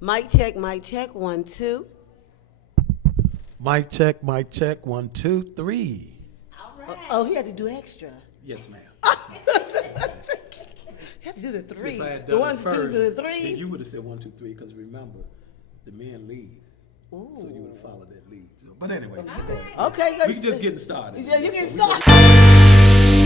Mic check, 1, 2. Mic check, 1, 2, 3. All right. Oh, he had to do extra. Yes, ma'am. He had to do the See, three. if I had The done ones, it the twos, first, and the then threes. you would have said 1, 2, 3. Because remember, the men lead, Ooh. so you would have followed that lead. So, but anyway, Okay, we just getting started. Yeah, you So getting we gonna- started.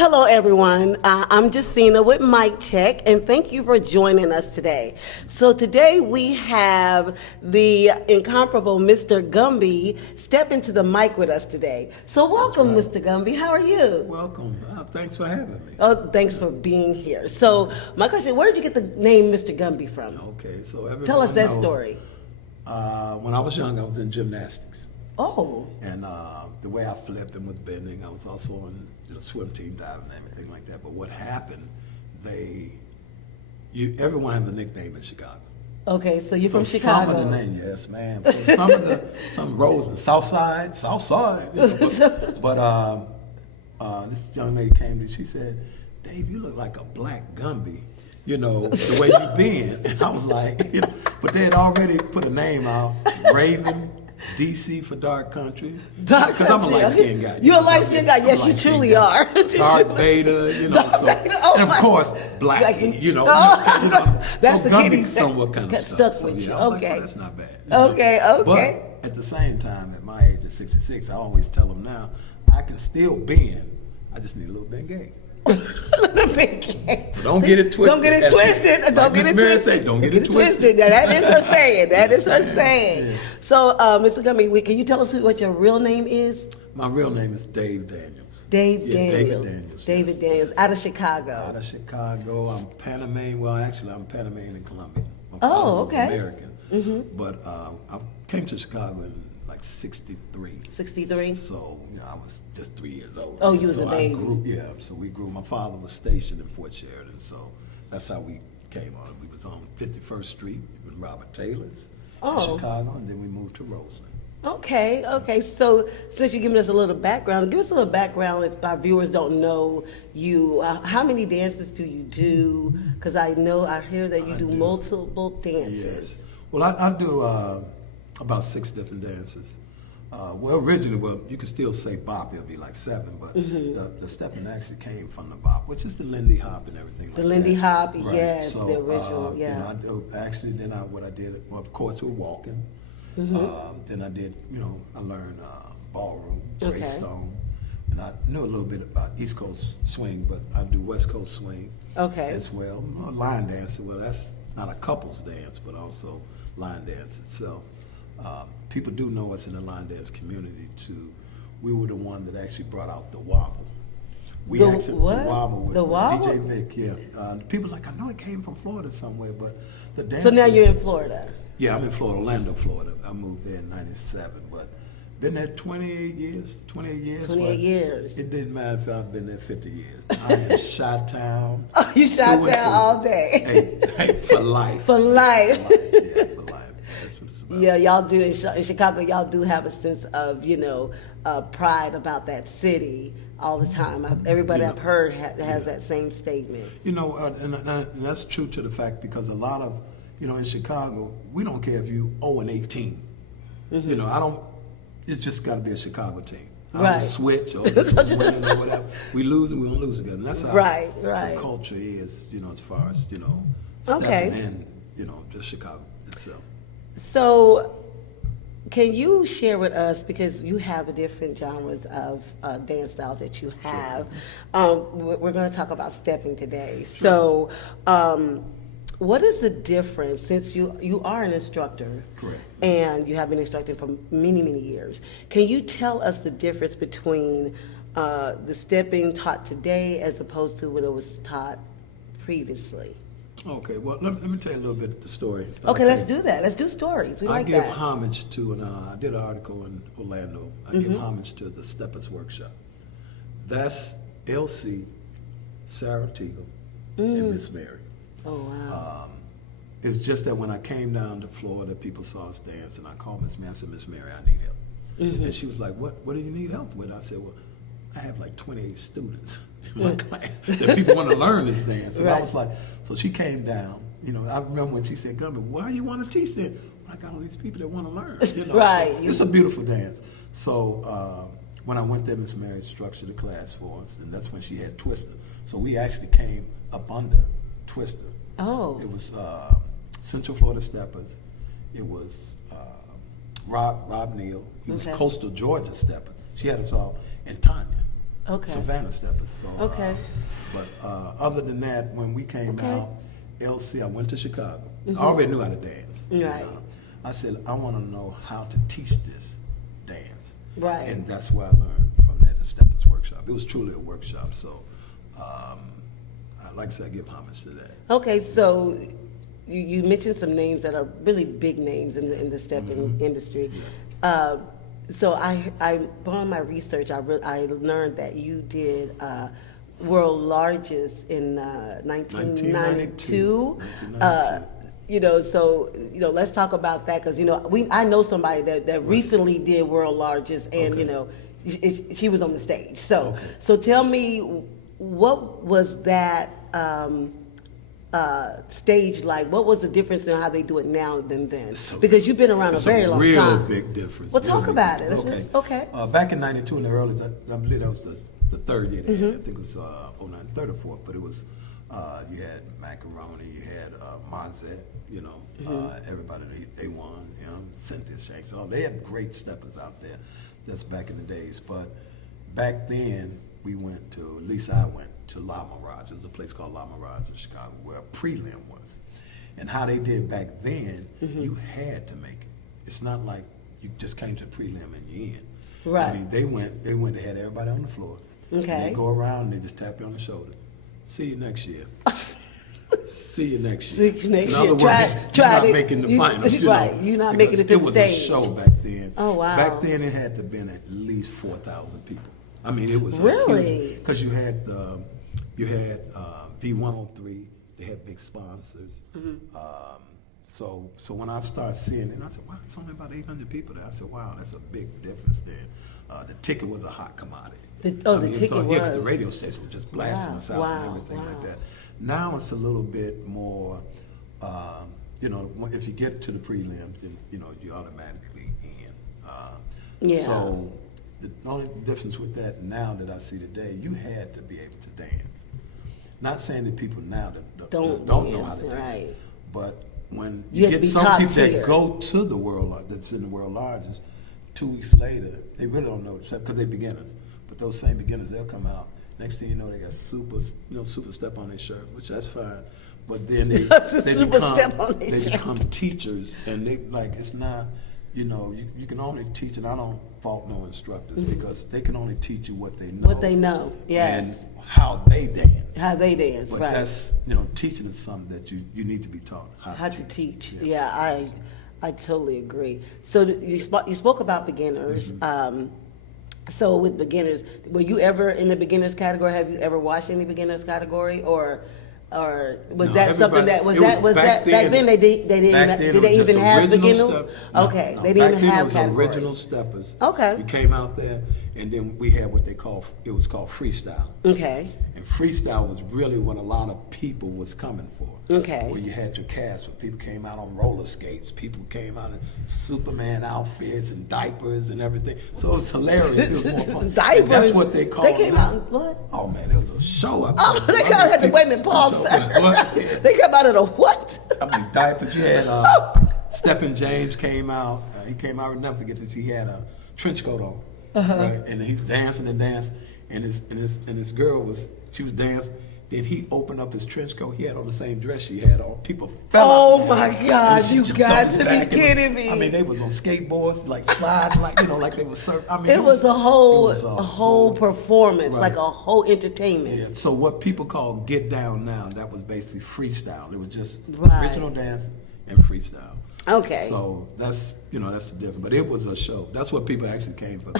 Hello, everyone. I'm Jacina with Mic Check, and thank you for joining us today. So today we have the incomparable Mr. Gumby step into the mic with us today. So welcome, right. Mr. Gumby. How are you? Welcome. Thanks for having me. Oh, thanks for being here. So my question: where did you get the name Mr. Gumby from? Okay, so everyone Tell us that knows, story. When I was young, I was in gymnastics. Oh, And the way I flipped and was bending, I was also on the swim team, diving, and everything like that. But what happened, everyone has a nickname in Chicago. okay. So you're from So Chicago. some of the names, yes, ma'am. So some roads in South Side. You know, but this young lady came to me. She said, "Dave, you look like a black Gumby. You know the way you been." And I was like, you know, but they had already put a name out, Raven. DC for dark country. Dark Because I'm a country. light-skinned guy. You're a light-skinned guy. I'm a Yes, you light-skinned truly guy. are. Darth Vader, you know. Darth So, Vader. Oh, and of my- course, black, Black- you know. Oh, you know. that's so the Gumby kitty somewhat kind of that stuck. stuck So, with you. yeah, I was Okay. like, oh, that's not bad. Okay, okay. But at the same time, at my age, at 66, I always tell them now, I can still bend. I just need a little bit gay. Don't get it twisted. Don't get it twisted. Don't get it twisted. Don't get it twisted. Yeah, that is her saying. That is her saying. Yeah. So, Mr. Gumby, can you tell us what your real name is? My real name is Dave Daniels. Dave Yeah, Daniels. David Daniels. David yes. Daniels, out of Chicago. Out of Chicago. I'm Panamanian. Well, actually, I'm Panamanian and Colombian. My Oh, father was okay. American. Mm-hmm. But I came to Chicago in like 63. 63? So, you know, I was just 3 years old. Oh, you was so a baby. So we grew. My father was stationed in Fort Sheridan, so that's how we came on it. We was on 51st Street with Robert Taylor's in Chicago, and then we moved to Roseland. Okay. So since you're giving us a little background, give us a little background if our viewers don't know you. How many dances do you do? Because I hear that you do multiple dances. Yes. Well, I do about 6 different dances. Originally, you could still say bop, it'll be like 7, but the stepping actually came from the bop, which is the Lindy Hop and everything like that. The Lindy Hop, Right. yes, So, the original, yeah. You know, what I did, well, of course, we're walking. Then I did, I learned ballroom, Okay. Greystone, and I knew a little bit about East Coast swing, but I do West Coast swing as well. Line dancing, well, that's not a couples dance, but also line dance itself. People do know us in the line dance community too. We were the one that actually brought out the wobble. The wobble with The wobble? DJ Vic, yeah. People's like, I know it came from Florida somewhere, but the dance. So now you're in Florida. Yeah, I'm in Florida, Orlando, Florida. I moved there in '97, but been there 28 years. 28 but years. It didn't matter if I've been there 50 years. I am Chi-Town. Oh, you shot down all day. Hey, for life. For life. Yeah, for life. That's what it's about. Yeah, y'all do in Chicago. Y'all do have a sense of pride about that city all the time. Everybody I've heard has that same statement. And that's true to the fact because a lot of, in Chicago, we don't care if you 0-18. I don't. It's just got to be a Chicago team. I don't switch or this is winning or whatever. We lose and we don't lose again. And that's how the culture is. As far as stepping in, just Chicago itself. So, can you share with us, because you have different genres of dance styles that you have, we're going to talk about stepping today. Sure. So, what is the difference, since you are an instructor? Correct. And you have been instructing for many, many years. Can you tell us the difference between the stepping taught today as opposed to what it was taught previously? Okay, well, let me tell you a little bit of the story. Okay, let's do that. Let's do stories. We like I give that. homage to, and I did an article in Orlando, I give homage to the Steppers Workshop. That's LC, Sarah Teagle, and Miss Mary. Oh, wow. It was just that when I came down to Florida, people saw us dance, and I called Miss Mary. I said, Miss Mary, I need help. And she was like, what do you need help with? I said, well, I have like 28 students in my class that people want to learn this dance. And I was like, so she came down. You know, I remember when she said, Gumby, why you want to teach that? I got all these people that want to learn. You know? Right. So it's a beautiful dance. So when I went there, Miss Mary structured the class for us, and that's when she had Twister. So we actually came up under Twister. Oh. It was Central Florida Steppers. It was Rob Neal. He was Coastal Georgia Steppers. She had us all, and Tanya. Savannah Steppers. So, but other than that, when we came out, LC, I went to Chicago. I already knew how to dance. Right. And, I said, I want to know how to teach this dance. Right. And that's where I learned from that, the Steppers workshop. It was truly a workshop. So, like I said, I give homage to that. Okay, so you mentioned some names that are really big names in the stepping industry. Yeah. So on my research, I learned that you did world largest in 1992. 1992. You know, so let's talk about that because I know somebody that recently did world largest, and she was on the stage. So so tell me, what was that stage like? What was the difference in how they do it now than then? Because you've been around a very long time. Real big difference. Well, talk about it. Okay. Back in '92 in the early, I believe that was the third year. I think it was 09, third or fourth, but it was you had Macaroni, you had Marzette, everybody they won, Cynthia Shanks. Oh, they had great steppers out there. That's back in the days. But back then we went to, at least I went to La Mirage. There's a place called La Mirage in Chicago where a prelim was. And how they did back then, you had to make it. It's not like you just came to the prelim and you're in. Right. I mean, they had everybody on the floor. Okay. And they go around and they just tap you on the shoulder. See you next year. See you next year. See you next in other year. words, you're not making the finals. Right. You're not making it to the stage. It was a show back then. Oh, wow. Back then it had to have been at least 4,000 people. I mean, it was really because you had V103. They had big sponsors. So when I started seeing it, I said, wow, it's only about 800 people there. I said, wow, that's a big difference there. The ticket was a hot commodity. The ticket was. Yeah, because the radio station was just blasting us out and everything like that. Now it's a little bit more, if you get to the prelims, then, you're automatically in. So the only difference with that now that I see today, you had to be able to dance. Not saying that people now that don't know how to dance, but when you get some people that go to the world, that's in the world largest, 2 weeks later, they really don't know because they're beginners. But those same beginners, they'll come out. Next thing you know, they got super step on their shirt, which that's fine. But then they become teachers, and they it's not. You can only teach, and I don't fault no instructors because they can only teach you what they know. What they know, yes. And how they dance. How they dance, but right. That's, teaching is something that you need to be taught how to teach. Yeah, I totally agree. So you spoke about beginners. So with beginners, were you ever in the beginners category? Have you ever watched any beginners category, or was that something that was back then they didn't even have beginners? Okay, they didn't even have categories. Back then it was original steppers. Okay, we came out there, and then we had what it was called freestyle. Okay, and freestyle was really what a lot of people was coming for. Okay, where you had your cast where people came out on roller skates, people came out in Superman outfits and diapers and everything. So it was hilarious. It was more fun. Diapers. And that's what they called. They came out in what? Oh man, it was a show. They came out at the wait a minute, pause. They came out at a what? I mean diapers. You had Steppin' James came out. He came out. I'll never forget this. He had a trench coat on, right? And he's dancing and dancing, and this girl was dancing. Then he opened up his trench coat. He had on the same dress she had on. People fell out. Oh my God! You got to be kidding me! I mean, they was on skateboards, like sliding, like they was surfing. I mean, it was a whole performance, right. Like a whole entertainment. Yeah. So what people call get down now, that was basically freestyle. It was just original dance and freestyle. Okay. So that's the difference. But it was a show. That's what people actually came for.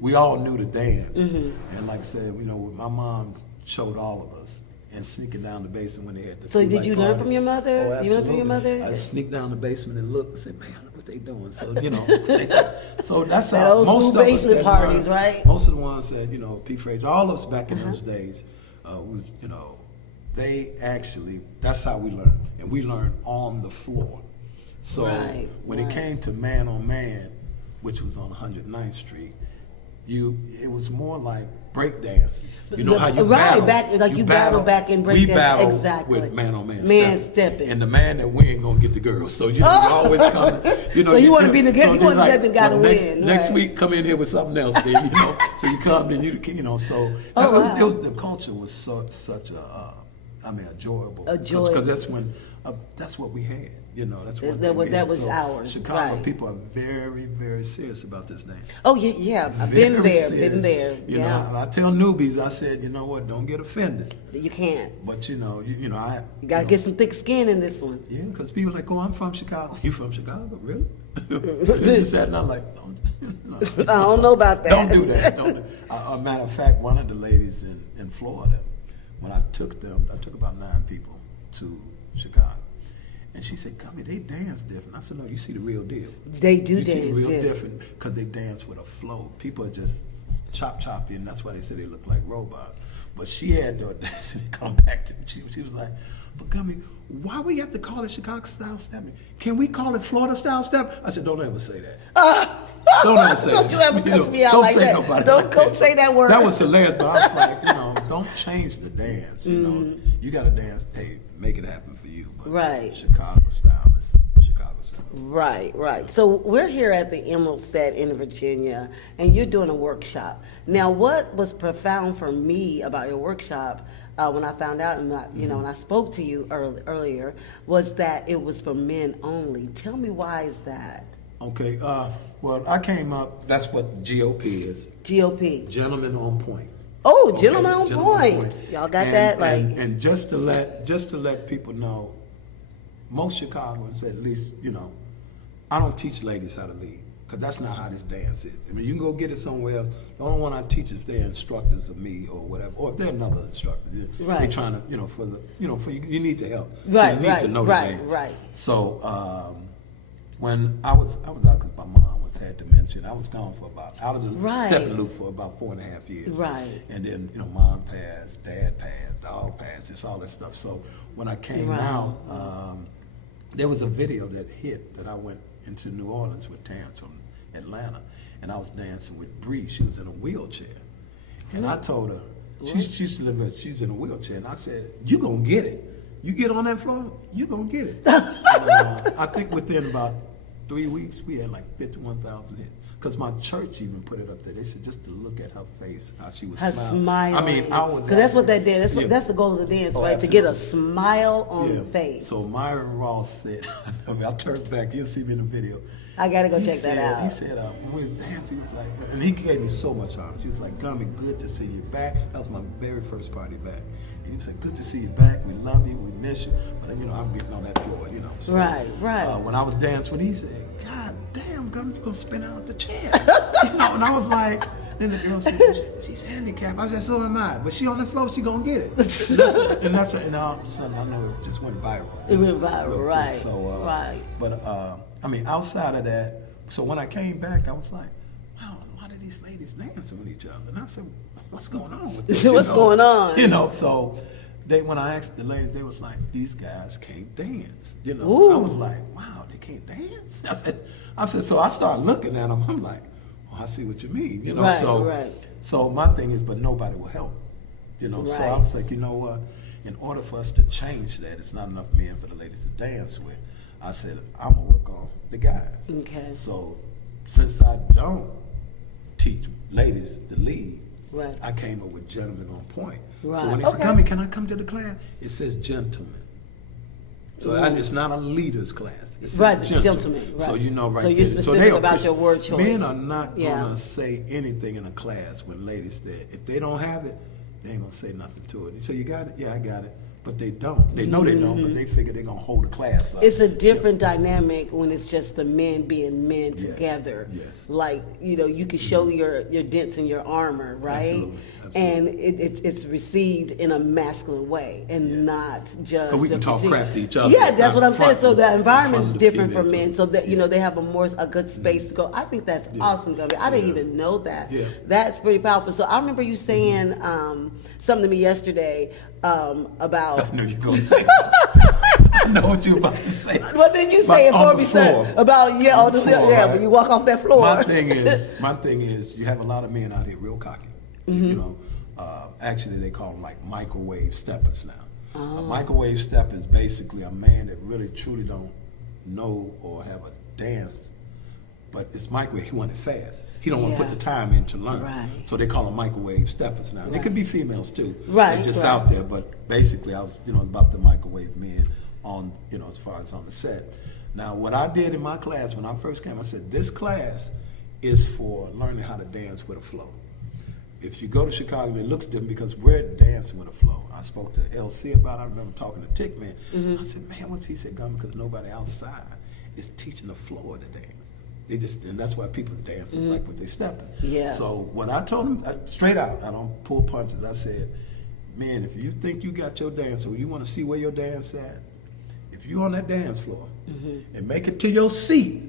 We all knew the dance, and like I said, my mom showed all of us. And sneaking down the basement when they had the So did you learn from your mother? Oh, you learned from your mother? I sneaked down the basement and looked and said, man, look what they doing? So, you know, so that's That how old most school of us basement that parties, learned, right? most of the ones that, you know, P. Fraser, all of us back in those days, was, you know, they actually, that's how we learned. And we learned on the floor. So when it came to Man on Man, which was on 109th Street, it was more like breakdancing. You know how you battle. You battle back in breakdance. We battle exactly. with man on man. Man stepping. And the man that win gonna get the girl. So you know you always come. You know so you want to be the guy. You want to get the guy to win. Next week, come in here with something else. Then you know. So you come and you know. So the culture was such a enjoyable. Because that's what we had. You know, that's what that was ours. Chicago people are very, very serious about this thing. Oh yeah. I've been there. You know, I tell newbies, I said, you know what, don't get offended. You can't. But you know, you gotta get some thick skin in this one. Yeah, because people are like, oh, I'm from Chicago. You from Chicago, really? They just said, not like, no. I don't know about that. Don't do that. A matter of fact, one of the ladies in Florida, when I took about 9 people to Chicago. And she said, Gumby, they dance different. I said, no, you see the real deal. They do dance different. You see the real different because they dance with a flow. People are just chop, and that's why they say they look like robots. But she had the audacity to come back to me. She was like, but Gumby, why we have to call it Chicago style stepping? Can we call it Florida style step? I said, don't ever say that. Don't ever say that. Don't you ever cuss me out like that. Don't say that word. That was hilarious, but I was like, you know, don't change the dance. You know, you got to dance. Hey, make it happen for you. But Chicago style is Chicago style. Right. So we're here at the Emerald Set in Virginia, and you're doing a workshop. Now, what was profound for me about your workshop when I found out, and when I spoke to you earlier, was that it was for men only. Tell me, why is that? Okay. Well, I came up. That's what GOP is. GOP. Gentlemen on Point. Oh, gentlemen on point. Y'all got that? And just to let people know, most Chicagoans, at least, you know, I don't teach ladies how to lead, because that's not how this dance is. I mean, you can go get it somewhere else. The only one I teach is if they're instructors of me or whatever, or if they're another instructor. They're trying to, you need to help. Right, so you need to know the dance. Right. So when I was out because my mom had dementia. I was gone for out of the stepping loop for about 4.5 years. Right. And then, mom passed, dad passed, dog passed, it's all that stuff. So when I came out, there was a video that hit that I went into New Orleans with Terrence from Atlanta, and I was dancing with Bree. She was in a wheelchair. And I told her, she's in a wheelchair, and I said, you gonna get it. You get on that floor, you gonna get it. And, I think within about 3 weeks, we had like 51,000 hits. Because my church even put it up there. They said just to look at her face, how she was smiling. I mean, I was. Because that's what that did. That's the goal of the dance, right? Absolutely. To get a smile on the face. So Myron Ross said, I'll turn back. You'll see me in the video. I got to go check that out. He said, when we was dancing, he was like, and he gave me so much time. She was like, Gumby, good to see you back. That was my very first party back. And he was like, good to see you back. We love you. We miss you. But, I'm getting on that floor, So, right. When I was dancing, when he said, God damn, Gumby, you're going to spin out of the chair. And I was like, then the girl said, she's handicapped. I said, so am I. But she on the floor, she going to get it. and all of a sudden, I know it just went viral. It went viral, right. So, But, outside of that, so when I came back, I was like, wow, a lot of these ladies dancing with each other. And I said, what's going on with this? What's going on? So when I asked the ladies, they was like, these guys can't dance. Ooh. I was like, wow, they can't dance? I said, so I started looking at them. I'm like, I see what you mean. So my thing is, but nobody will help. So I was like, you know what? In order for us to change that, it's not enough men for the ladies to dance with. I said, I'm going to work on the guys. Okay. So since I don't teach ladies to lead, I came up with Gentlemen on Point. Right. So when they say, Gumby, can I come to the class? It says gentlemen. So it's not a leader's class. It says gentlemen. Right. So So you're specific about your word choice. Men are not going to say anything in a class when ladies there. If they don't have it, they ain't going to say nothing to it. So you got it? Yeah, I got it. but they don't. They know they don't, but they figure they're gonna hold the class up. It's a different dynamic when it's just the men being men Yes, together. yes. Like, you can show your dents in your armor, right? Absolutely, And absolutely. it's received in a masculine way and not just. Because we can talk crap to each other. Yeah, It's that's not what I'm saying. So the in environment front is of the different for females. men, so that they have a good space to go. I think that's awesome, Gumby. I didn't even know that. Yeah. That's pretty powerful. So I remember you saying something to me yesterday about. I know you're gonna say. I know what you're about to say. What did you say it On for the me, floor. sir? About On the floor, right? when you walk off that floor. My thing is, you have a lot of men out here real cocky. Actually, they call them like microwave steppers now. A microwave stepper is basically a man that really truly don't know or have a dance, but it's microwave. He want it fast. He don't want to put the time in to learn. Right. So they call them microwave steppers now. They could be females too. Right, They're just right. out there, but basically, I was about the microwave men on as far as on the set. Now, what I did in my class when I first came, I said this class is for learning how to dance with a flow. If you go to Chicago, it looks different because we're dancing with a flow. I spoke to LC about it. I remember talking to Tick Man. I said, man, what's he said, Gumby? Because nobody outside is teaching the flow of the dance. And that's why people dancing like with their stepping. Yeah. So what I told them, straight out, I don't pull punches. I said, man, if you think you got your dance, or you want to see where your dance at, if you on that dance floor and make it to your seat,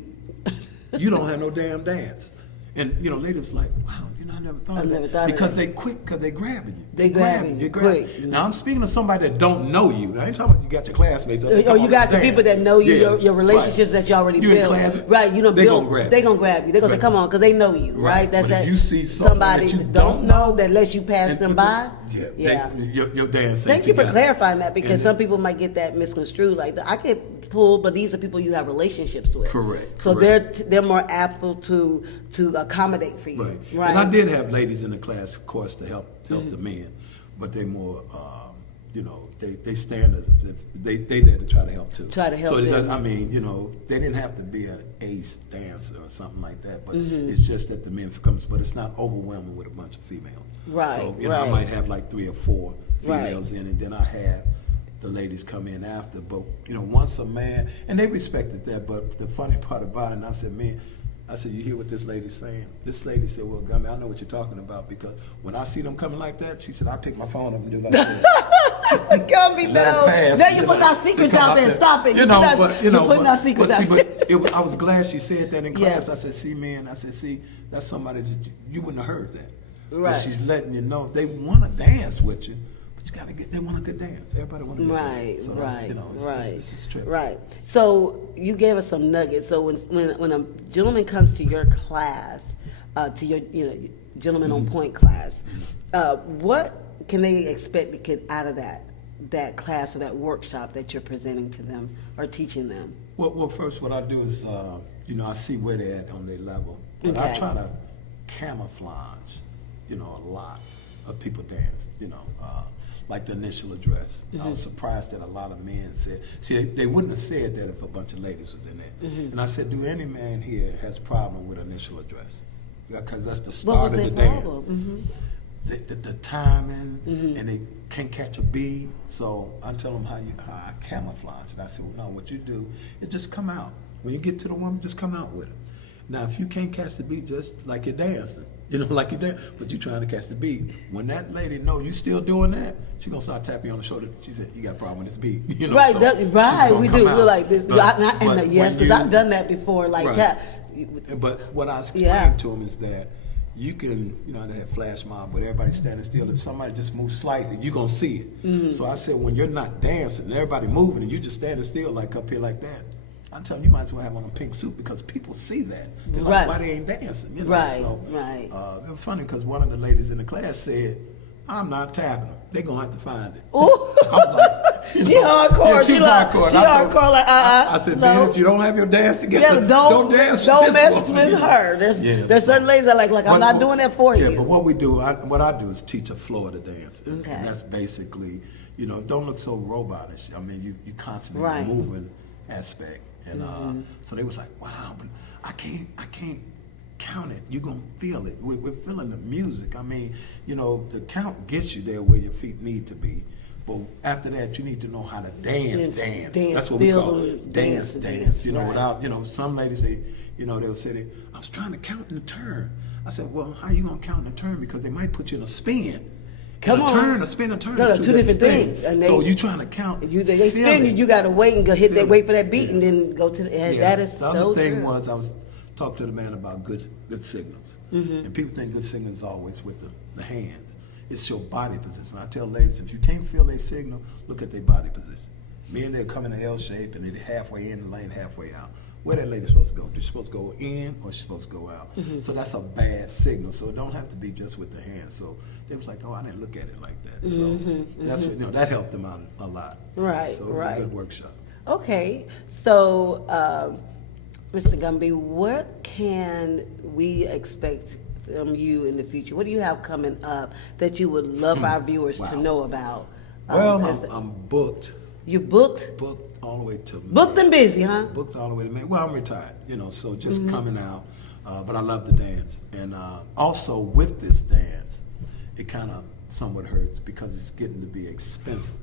you don't have no damn dance. And lady was like, wow, I never thought of that. Because they quick, because they grabbing you. They grabbing you quick. Now I'm speaking to somebody that don't know you. I ain't talking about you got your classmates. Or you got the people that know you, your relationships that you already built. Class, right, they build, gonna grab you. They gonna grab you. They gonna say, come on, because they know you, right? That's but if that, you see somebody that you don't know that lets you pass them by. Your dance. Thank you for clarifying that, because some people might get that misconstrued. Like, I get pulled, but these are people you have relationships with. Correct. So they're more able to accommodate for you. Right. And I did have ladies in the class, of course, to help the men, but they more, they stand they there to try to help too. Try to help So them. I mean, they didn't have to be an ace dancer or something like that, but it's just that the men comes, but it's not overwhelming with a bunch of females. Right. So I might have like 3 or 4 females in, and then I have the ladies come in after. But once a man, and they respected that. But the funny part about it, and I said, man, you hear what this lady's saying? This lady said, well, Gumby, I know what you're talking about, because when I see them coming like that, she said, I pick my phone up and do like that. Gumby, no. Now you're putting our secrets out there. Stop it. You're putting our secrets out there. I was glad she said that in class. Yeah. I said, see, man, that's somebody that you wouldn't have heard that. Right. But she's letting you know they want to dance with you. They want a good dance. Everybody want a good dance. So it's tricky. Right. So you gave us some nuggets. So when a gentleman comes to your class, to your gentleman on point class, what can they expect to get out of that class or that workshop that you're presenting to them or teaching them? Well, first what I do is I see where they're at on their level, but I try to camouflage a lot of people dance. Like the initial address. I was surprised that a lot of men said, they wouldn't have said that if a bunch of ladies was in there. And I said, do any man here has problem with initial address? Because that's the start of the dance. The timing, and they can't catch a beat. So I tell them how I camouflage it. I said, well, no, what you do is just come out. When you get to the woman, just come out with it. Now, if you can't catch the beat, just like you're dancing. Like you dance, but you're trying to catch the beat. When that lady know you still doing that, she's gonna start tapping you on the shoulder. She said, "You got a problem with this beat." Right, so right. We do. Out. We're like this. But Yes, because I've done that before. Like right. that. But what I explained to them is that you can, they have flash mob, but everybody's standing still. If somebody just moves slightly, you're gonna see it. So I said, when you're not dancing and everybody moving and you just standing still, like up here like that, I'm telling you, might as well have on a pink suit, because people see that. They're like, why they ain't dancing? Right, so, right. It was funny because one of the ladies in the class said, I'm not tapping them. They're going to have to find it. Ooh. I was like, she hardcore. Yeah, she's hardcore. She hardcore like, I said, man, if you don't have your dance together, don't dance with Don't this mess woman. with her. There's certain ladies that like I'm not doing that for you. Yeah, but what we do, what I do is teach a flow of the dance. And that's basically, don't look so robotish. I mean, you constantly moving aspect. And so they was like, wow, but I can't count it. You're going to feel it. We're feeling the music. I mean, the count gets you there where your feet need to be. But after that, you need to know how to dance. That's what we feel call the it. Dance. right. Without, some ladies, they'll say, I was trying to count in the turn. I said, well, how you going to count in the turn? Because they might put you in a spin. Come on. A spin, a turn. No, two different things. And so you trying to count. They spin you got to wait and go hit that, wait for that beat, and then go to that is so true. The other thing was, I was talking to the man about good signals. And people think good signals is always with the hands. It's your body position. I tell ladies, if you can't feel a signal, look at their body position. Men, they'll come in an L shape, and they're halfway in the lane, halfway out. Where that lady supposed to go? She's supposed to go in, or she's supposed to go out? So that's a bad signal. So it don't have to be just with the hands. So they was like, oh, I didn't look at it like that. So that's what, that helped them out a lot. Right, so it was a good workshop. Okay, so Mr. Gumby, what can we expect from you in the future? What do you have coming up that you would love our viewers to know about? Well, I'm booked. You booked? Booked all the way to May. Booked and busy, huh? Booked all the way to May. Well, I'm retired, so just coming out. But I love to dance. And also with this dance, it kind of somewhat hurts because it's getting to be expensive.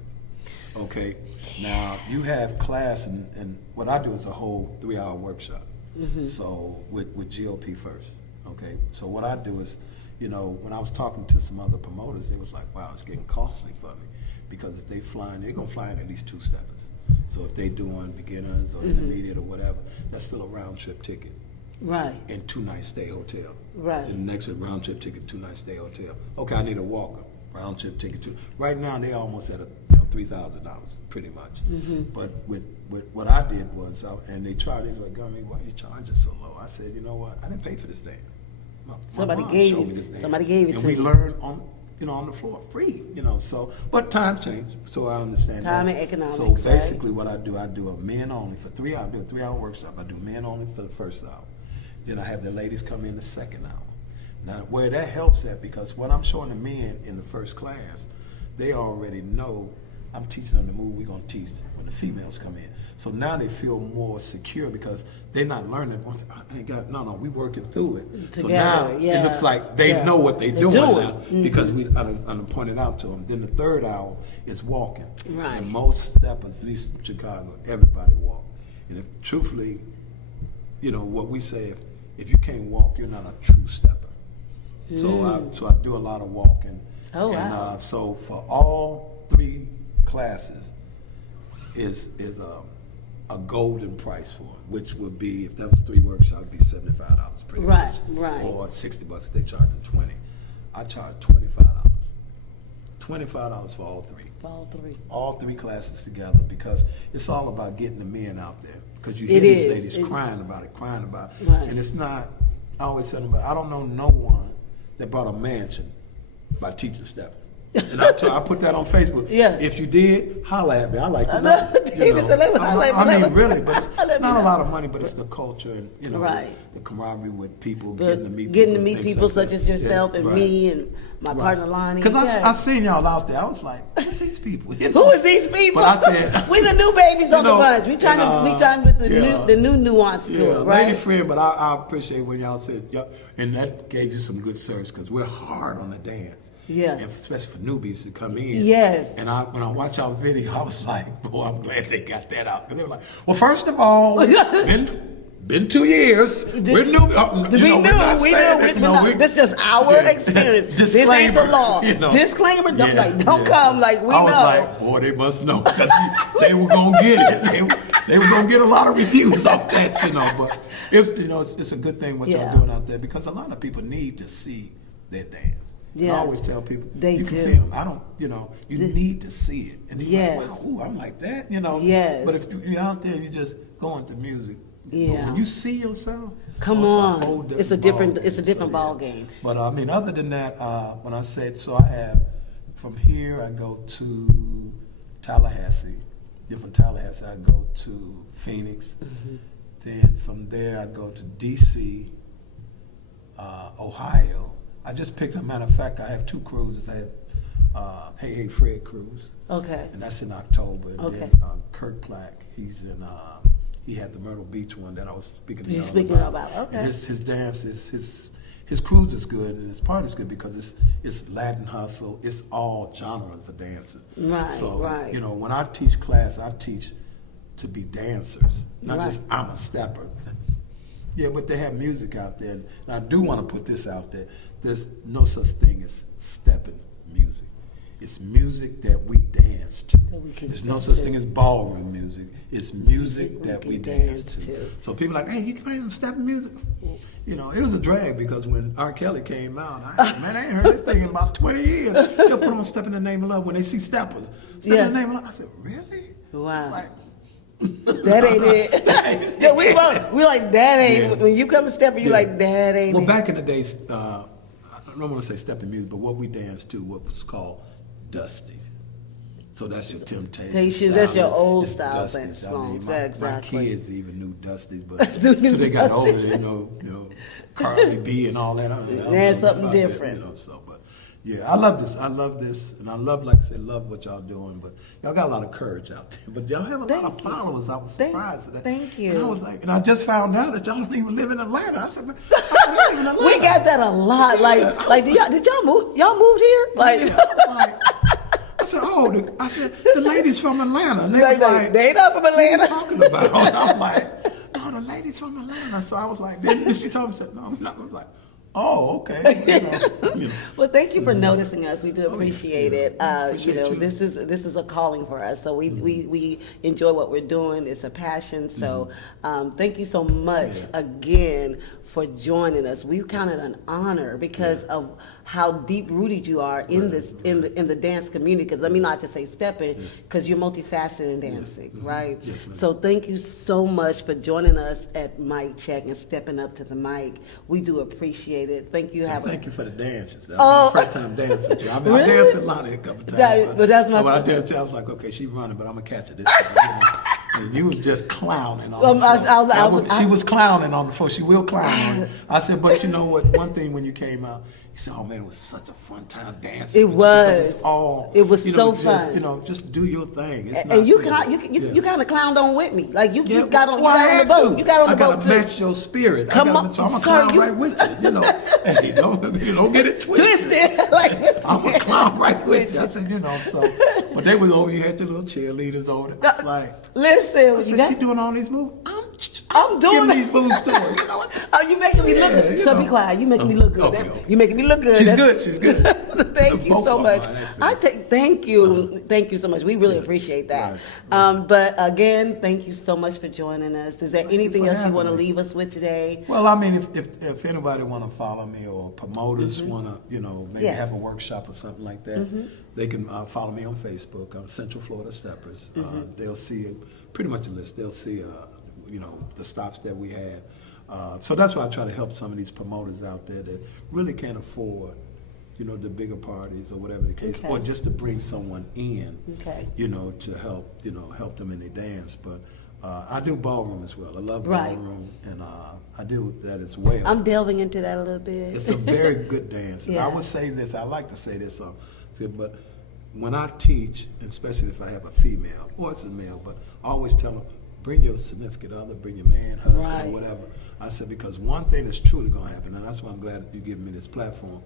Okay? Now, you have class, and what I do is a whole 3-hour workshop. So with GOP first. Okay? So what I do is, when I was talking to some other promoters, they was like, wow, it's getting costly for me. Because if they flying, they're going to fly in at least 2 steppers. So if they doing beginners or intermediate or whatever, that's still a round trip ticket. Right. And 2-night stay hotel. Right. Then the next one, round trip ticket, 2-night stay hotel. Okay, I need a walker. Round trip ticket too. Right now they almost at $3,000 pretty much. But with what I did was, and they tried this like, Gummy, why you charging so low? I said, you know what? I didn't pay for this dance. Somebody gave it to me. And we learned on the floor, free, so, but time changed, so I understand time that. And economics, so basically what I do a men only for 3 hours, I do a 3-hour workshop, I do men only for the first hour. Then I have the ladies come in the second hour. Now, where that helps at, because what I'm showing the men in the first class, they already know I'm teaching them the move we're going to teach when the females come in. So now they feel more secure because they're not learning. I ain't got, no, we working through it. Together, so now it looks like they know what they're doing now because I done pointed out to them. Then the third hour is walking. Right. And most steppers, at least in Chicago, everybody walk. And if truthfully, what we say, if you can't walk, you're not a true stepper. So I do a lot of walking. Oh, and, wow. So for all 3 classes is a golden price for it, which would be, if that was 3 workshops, it'd be $75 pretty much. Right. Or $60, they charging $20. I charge $25. $25 for all 3. For all 3. All 3 classes together, because it's all about getting the men out there. Because you hear these ladies crying about it. Right. And it's not, I always tell them, I don't know no one that bought a mansion by teaching step. And I put that on Facebook. Yeah. If you did, holla at me. I like to know. I mean, really, but it's not a lot of money, but it's the culture and the camaraderie with people, getting to meet people such as yourself and me and my partner Lonnie. Because I seen y'all out there. I was like, who's these people? Who is these people? But I said, we the new babies on the bunch. We trying to put the new nuance to it, right? Lady friend, but I appreciate when y'all said, and that gave you some good service because we're hard on the dance. Yeah. And especially for newbies to come in. Yes. And when I watch our video, I was like, boy, I'm glad they got that out. Because they were like, well, first of all, been 2 years. We're new. This is our experience. This ain't the law. Disclaimer, don't come like we know. I was like, boy, they must know. Because they were going to get it. They were going to get a lot of reviews off that, But it's a good thing what y'all doing out there because a lot of people need to see their dance. Yeah. I always tell people, you can film. I don't, you need to see it. And they're like, wow, ooh, I'm like that, Yes. But if you're out there and you're just going through music, when you see yourself, come on, it's a different ball game. But other than that, when I said, so I have, from here I go to Tallahassee. Then from Tallahassee I go to Phoenix. Then from there I go to DC, Ohio. I just picked a matter of fact, I have 2 cruises. I have Hey Hey Fred cruise. Okay. And that's in October. And then Kurt Plack, he's in he had the Myrtle Beach one that I was speaking about. Okay. And his dance is his cruise is good and his party's good because it's Latin hustle. It's all genres of dancing. Right, so, right. you know, when I teach class, I teach to be dancers, not Right. just I'm a stepper. Yeah, but they have music out there. And I do want to put this out there. There's no such thing as stepping music. It's music that we dance to. There's no such thing as ballroom music. It's music that we dance to. So people are like, hey, you can play some stepping music? You know, it was a drag because when R. Kelly came out, I ain't heard this thing in about 20 years. They'll put on Step in the Name of Love when they see steppers. Step in the Name of Love. I said, really? Wow. It's like, that ain't it. Yeah, we like, that ain't when you come to stepping, you like, that ain't well, it. back in the days, I don't want to say stepping music, but what we danced to, what was called Dusty. So that's your Temptation. That's your old It's style Dusties. songs. My Exactly. kids even knew Dusties, but until they got older, you know, Carly B and all that. There's something different. You know, so, but yeah, I love this, and I love, like I said, love what y'all doing. But y'all got a lot of courage out there. But y'all have a lot of followers. I was surprised at that. Thank you. And I was like, and I just found out that y'all don't even live in Atlanta. I said, man, I don't live in Atlanta. We got that a lot. Like, did y'all move? Y'all moved here? Like, Yeah, I was like, I said, I said, the ladies from Atlanta. And they was like, they not from what are you Atlanta. talking about? And I'm like, no, the ladies from Atlanta. So I was like, then she told me, said, no, I'm not. I was like, oh, okay. You know. Well, thank you for noticing us. We do appreciate it. Appreciate you know, you. this is a calling for us. So we enjoy what we're doing. It's a passion. So thank you so much again for joining us. We count it an honor because of how deep rooted you are in this in the dance community. Because let me not just say stepping, because you're multifaceted in dancing, right? Yes, ma'am. So thank you so much for joining us at Mic Check and stepping up to the mic. We do appreciate it. Thank you. Thank you for the dances. That was my first time dancing with you. I mean, I danced with Lonnie a couple times. But that's my. When I danced, I was like, okay, she's running, but I'm gonna catch her this time. And you was just clowning on the floor. She was clowning on the floor. She will clown on you. I said, but you know what? One thing when you came out, you said, "Oh man, it was such a fun time dancing." It was. It's all. It was so just, fun. You know, just do your thing. It's And you not, kind of clowned on with me. Like you Yeah, got on, well, you got on the boat. You got on the I boat gotta too. match your spirit. Come on, so I'm a sir, clown right with you. You know, hey, don't get it twisted. Like I'm a clown right with you. I said, you know, so. But they was over. You had your little cheerleaders over there. It's like, listen, I said, she doing all these moves. I'm doing giving these moves to her. You know what? Oh, you making me look good. So be quiet. You making me look good. Okay. You making me look good. She's good. She's good. Thank you Both so of much. them are excellent. Thank you. Thank you so much. We really appreciate that. Right. But again, thank you so much for joining us. Is there anything else you want to having me. leave us with today? Well, I mean, if anybody want to follow me or promoters want to, you know, maybe Yes. have a workshop or something like that, they can follow me on Facebook. I'm Central Florida Steppers. They'll see it, pretty much a list. They'll see, you know, the stops that we have. So that's why I try to help some of these promoters out there that really can't afford, you know, the bigger parties or whatever the case, or just to bring someone in, you know, to help, help them in their dance. But I do ballroom as well. I love ballroom, and I do that as well. I'm delving into that a little bit. It's a very good dance. And Yeah. I would say this, I like to say this, but when I teach, and especially if I have a female or it's a male, but I always tell them, bring your significant other, bring your man, husband, or whatever. I said, because one thing that's truly going to happen, and that's why I'm glad you're giving me this platform,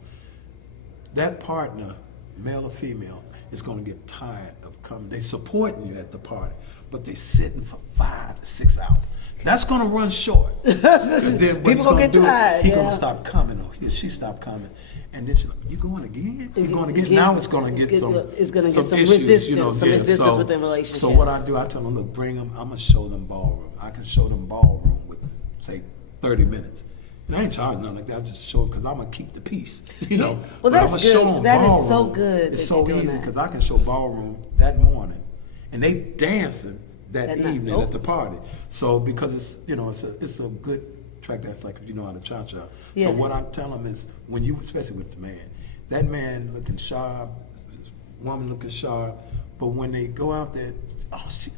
that partner, male or female, is going to get tired of coming. They supporting you at the party, but they sitting for 5 to 6 hours. That's going to run short. Then People going to get tired. He's going to stop coming, or he or she stop coming. And then she's like, you going again? You going again? Now it's going to get some issues, resistance, you know. some resistance within the relationship. So what I do, I tell them, look, bring them. I'm going to show them ballroom. I can show them ballroom with, say, 30 minutes. And I ain't charging nothing like that. I just show them because I'm going to keep the peace, you know. Well, that's I'm good. Show them that ballroom. Is so good. It's so easy because I can show ballroom that morning, and they dancing that evening at the party. So because it's, you know, it's a good track that's like if you know how to cha-cha. So what I tell them is when you, especially with the man, that man looking sharp, this woman looking sharp, but when they go out there,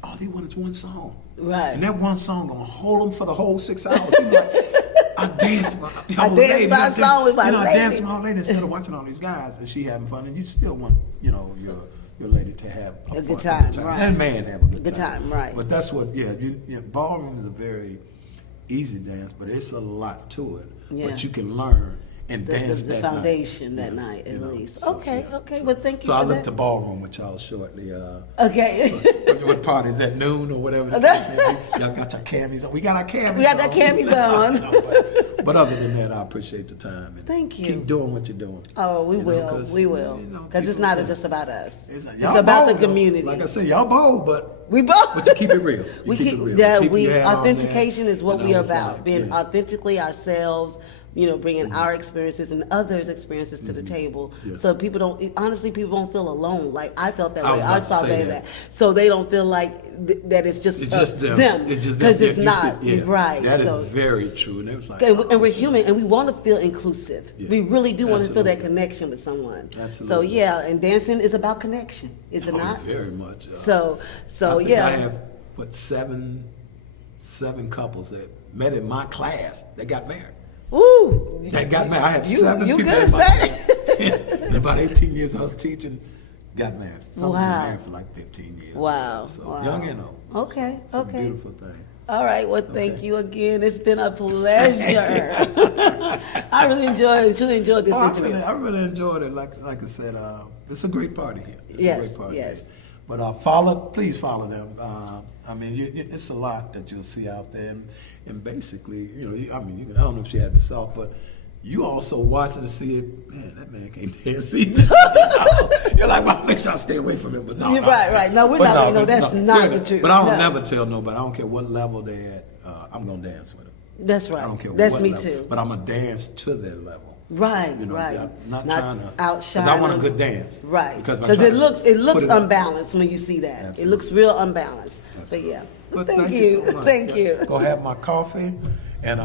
all they want is one song. Right. And that one song gonna hold them for the whole 6 hours. You know, like, I dance my song with my lady. I dance my old lady instead of watching all these guys and she having fun, and you still want, you know, your lady to have a good time. Right. And man have a good time. Right. But that's what, ballroom is a very easy dance, but it's a lot to it. Yeah. But you can learn, and dance the that foundation night. that night at least. So, Okay, yeah. okay. Well, thank you So for I that. look to ballroom with y'all shortly. Okay. What party is that? Noon or whatever. The case may be? Y'all got your camis on. We got our camis on. We got that camis on. No, but other than that, I appreciate the time. And Thank you. Keep doing what you're doing. Oh, we will. 'Cause, We will. Because it's not just about us. It's about the community. Like I said, y'all bold, but we both. But you keep it real. We keep it real. that. Keep We your head on authentication there, is what and we I are was about. like, Being yeah. authentically ourselves. Bringing our experiences and others' experiences to the table, Yeah. so people don't feel alone. Like I felt that I was way. about I to saw say that. that. So they don't feel like that it's just them. It's just them. Because it's You not see- yeah. right. That so, is very true. And it was like, and we're human, and we want to feel inclusive. Yeah. We really do want to feel that Absolutely. connection with someone. Absolutely. So yeah, and dancing is about connection, is it not? Very much. So I think yeah. I have seven couples that met in my class that got married. Ooh, That got married. I had you 7 people good, in my sir. class. In about 18 years I was teaching, got married. Some Wow. been married for like 15 years. Wow. So Wow. young and old. Okay, It's a okay. beautiful thing. All right. Well, thank Okay. you again. It's been a pleasure. I really enjoyed this interview. I really enjoyed it. Like I said, it's a great party here. It's Yes, a great party yes. here. But please follow them. I mean, it's a lot that you'll see out there, and basically, I don't know if she had the salt, but you also watching to see it. Man, that man can't dance either. You're like, well, make sure I stay away from him. But no, You're right. No, we're But not. No, that's not the truth. But I don't No. never tell nobody. I don't care what level they're at. I'm gonna dance with them. That's right. I don't care That's what me level, too. but I'm gonna dance to their level. Right, right. I'm not trying to outshine. Because I want a them. good dance. Right. Because it looks unbalanced when you see that. Absolutely. It looks real unbalanced. Absolutely. But yeah. But thank you you. so much. Thank you. Go have my coffee, and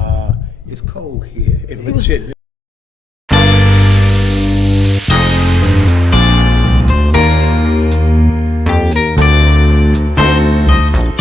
it's cold here in Virginia.